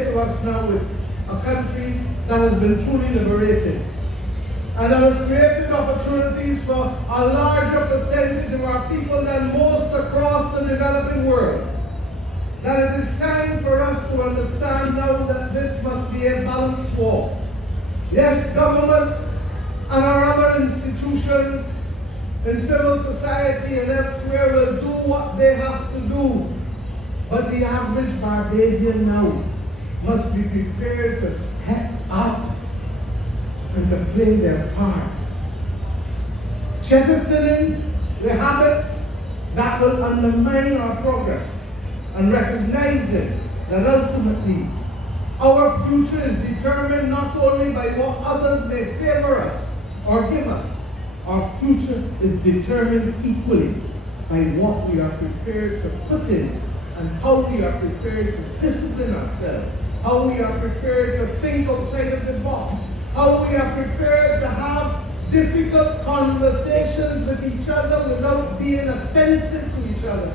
say to us now with a country that has been truly liberated and that has created opportunities for a larger percentage of our people than most across the developing world, that it is time for us to understand now that this must be a balanced war. Yes, governments and our other institutions in civil society and elsewhere will do what they have to do, but the average Barbadian now must be prepared to step up and to play their part, jettisoning the habits that will undermine our progress, and recognizing that ultimately our future is determined not only by what others may favor us or give us. Our future is determined equally by what we are prepared to put in and how we are prepared to discipline ourselves, how we are prepared to think outside of the box, how we are prepared to have difficult conversations with each other without being offensive to each other,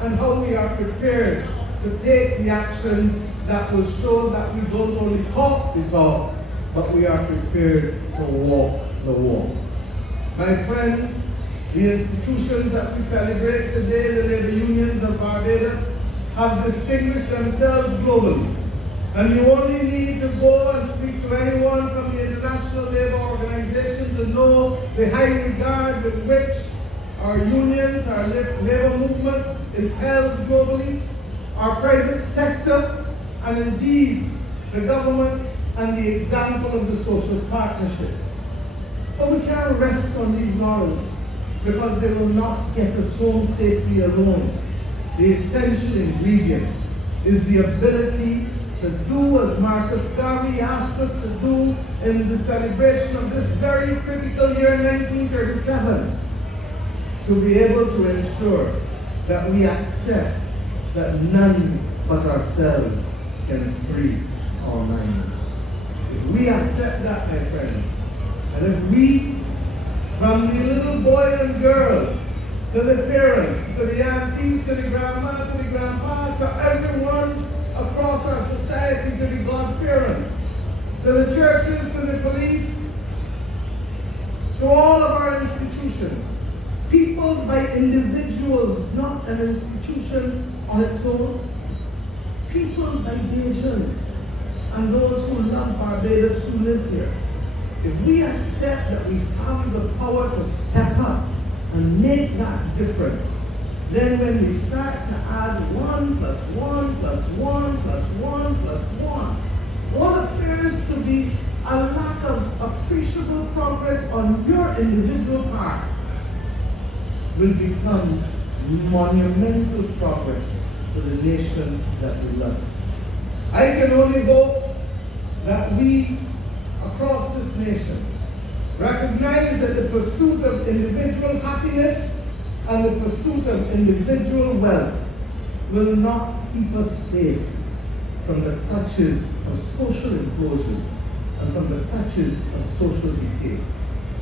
and how we are prepared to take the actions that will show that we don't only talk the talk, but we are prepared to walk the walk. My friends, the institutions that we celebrate today, the labor unions of Barbados, have distinguished themselves globally. And you only need to go and speak to anyone from the International Labour Organization to know the high regard with which our unions, our labour movement is held globally, our private sector, and indeed the government and the example of the social partnership. But we can't rest on these laurels because they will not get us home safely alone. The essential ingredient is the ability to do as Marcus Garvey asked us to do in the celebration of this very critical year 1937, to be able to ensure that we accept that none but ourselves can free our minds. If we accept that, my friends, and if we, from the little boy and girl, to the parents, to the aunties, to the grandma, to the grandpa, to everyone across our society, to the godparents, to the churches, to the police, to all of our institutions, peopled by individuals, not an institution on its own, peopled by Bajans and those who love Barbados, who live here. If we accept that we have the power to step up and make that difference, then when we start to add 1 plus 1 plus 1 plus 1 plus 1, what appears to be a lack of appreciable progress on your individual part will become monumental progress for the nation that we love. I can only hope that we, across this nation, recognize that the pursuit of individual happiness and the pursuit of individual wealth will not keep us safe from the clutches of social implosion and from the clutches of social decay.